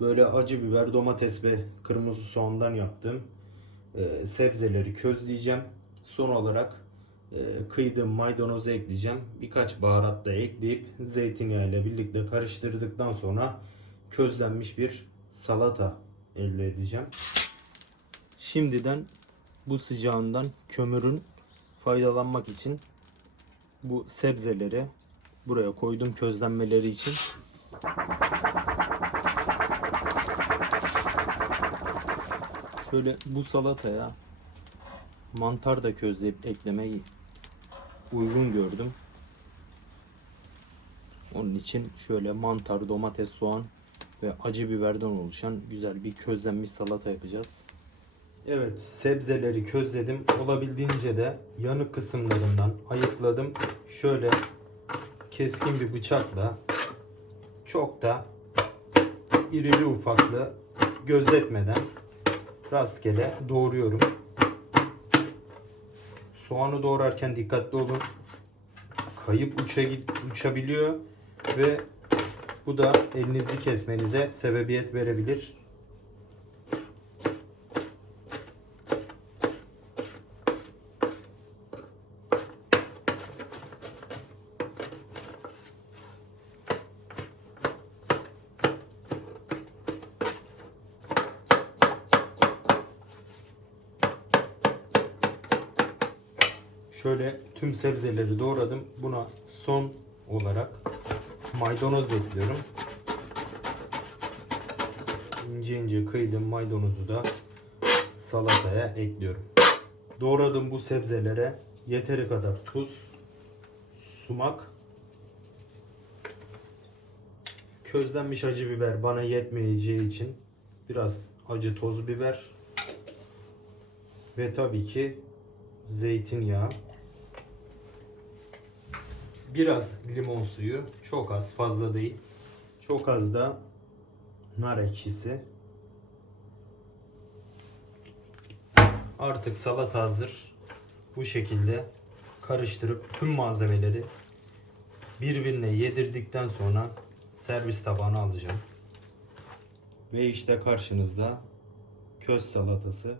böyle acı biber, domates ve kırmızı soğandan yaptığım e, sebzeleri közleyeceğim. Son olarak e, kıydığım maydanozu ekleyeceğim. Birkaç baharat da ekleyip zeytinyağı ile birlikte karıştırdıktan sonra közlenmiş bir salata elde edeceğim. Şimdiden bu sıcağından kömürün faydalanmak için bu sebzeleri buraya koydum közlenmeleri için. Şöyle bu salataya mantar da közleyip eklemeyi uygun gördüm. Onun için şöyle mantar, domates, soğan ve acı biberden oluşan güzel bir közlenmiş salata yapacağız. Evet, sebzeleri közledim. Olabildiğince de yanık kısımlarından ayıkladım. Şöyle keskin bir bıçakla çok da irili ufaklı gözetmeden rastgele doğruyorum. Soğanı doğrarken dikkatli olun. Kayıp uça, uçabiliyor ve bu da elinizi kesmenize sebebiyet verebilir. Şöyle tüm sebzeleri doğradım. Buna son olarak maydanoz ekliyorum. İnce ince kıydım maydanozu da salataya ekliyorum. Doğradığım bu sebzelere yeteri kadar tuz, sumak, közlenmiş acı biber bana yetmeyeceği için biraz acı toz biber ve tabii ki zeytinyağı. Biraz limon suyu. Çok az, fazla değil. Çok az da nar ekşisi. Artık salata hazır. Bu şekilde karıştırıp tüm malzemeleri birbirine yedirdikten sonra servis tabağına alacağım. Ve işte karşınızda köz salatası.